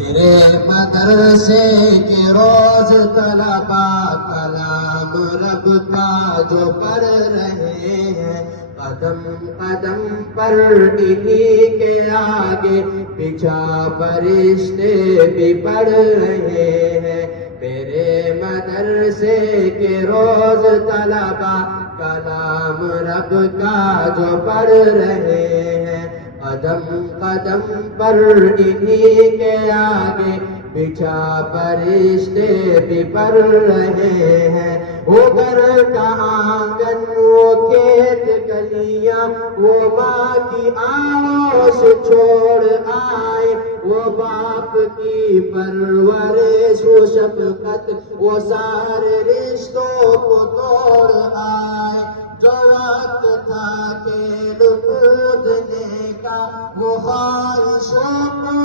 میرے مدرسے کے روز طلبا کلام رب کا جو پڑھ رہے ہیں، قدم قدم پر انہی کے آگے پیچھا فرشتے بھی پڑھ رہے ہیں۔ میرے مدرسے کے روز طلبا کلام رب کا جو پڑھ رہے ہیں، قدم قدم پر انہی کے آگے پیچھا فرشتے بھی پڑھ رہے ہیں۔ وہ گھر کا آنگن، وہ کھیت گلیاں، وہ ماں کی آغوش چھوڑ آئے، وہ باپ کی پرورش و شفقت، وہ سارے رشتوں کو توڑ آئے۔ جو وقت تھا کھیل کودنے کا، وہ خواہشوں کو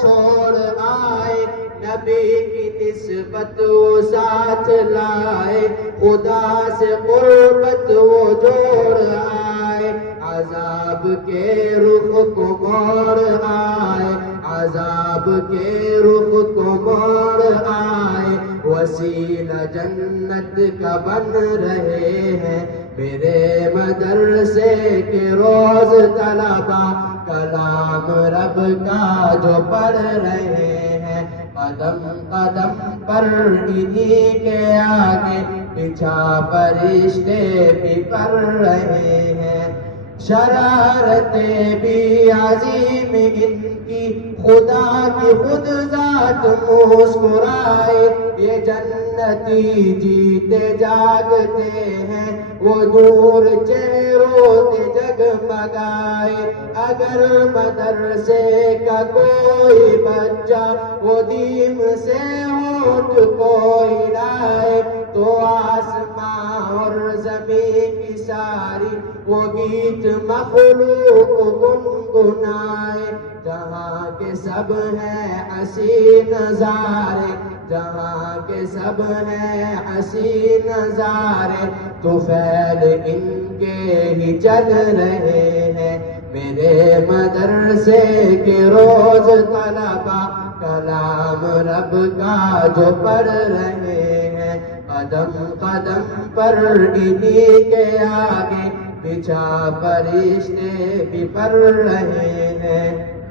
چھوڑ آئے، نبی کی نسبت وہ ساتھ لائے، خدا سے قربت وہ جوڑ آئے۔ عذاب کے رخ کو موڑ آئے، عذاب کے رخ کو موڑ آئے، وسیلہ جنت کا بن رہے ہیں۔ میرے مدرسے کے روز طلبا کلام رب کا جو پڑھ رہے ہیں، قدم قدم پر انہی کے آگے پیچھا فرشتے بھی پڑھ رہے ہیں۔ شرارتیں بھی عظیم ان کی، خدا کی خود ذات مسکرائے، یہ جنتی جیتے جاگتے ہیں، وہ دور چہروں سے جگمگائے۔ اگر مدرسے کا کوئی بچہ وہ دیم سے ہونٹ کو ہلائے، تو آسمان اور زمین کی ساری وہ گیت مخلوق گنگنائے۔ جہاں کے سب ہیں حسین نظارے، جہاں کے سب ہیں حسین نظارے، تو فعل ان کے ہی چل رہے ہیں۔ میرے مدرسے کے روز طلبا کلام رب کا جو پڑھ رہے ہیں، قدم قدم پر انہی کے آگے پیچھا فرشتے بھی پڑھ رہے ہیں۔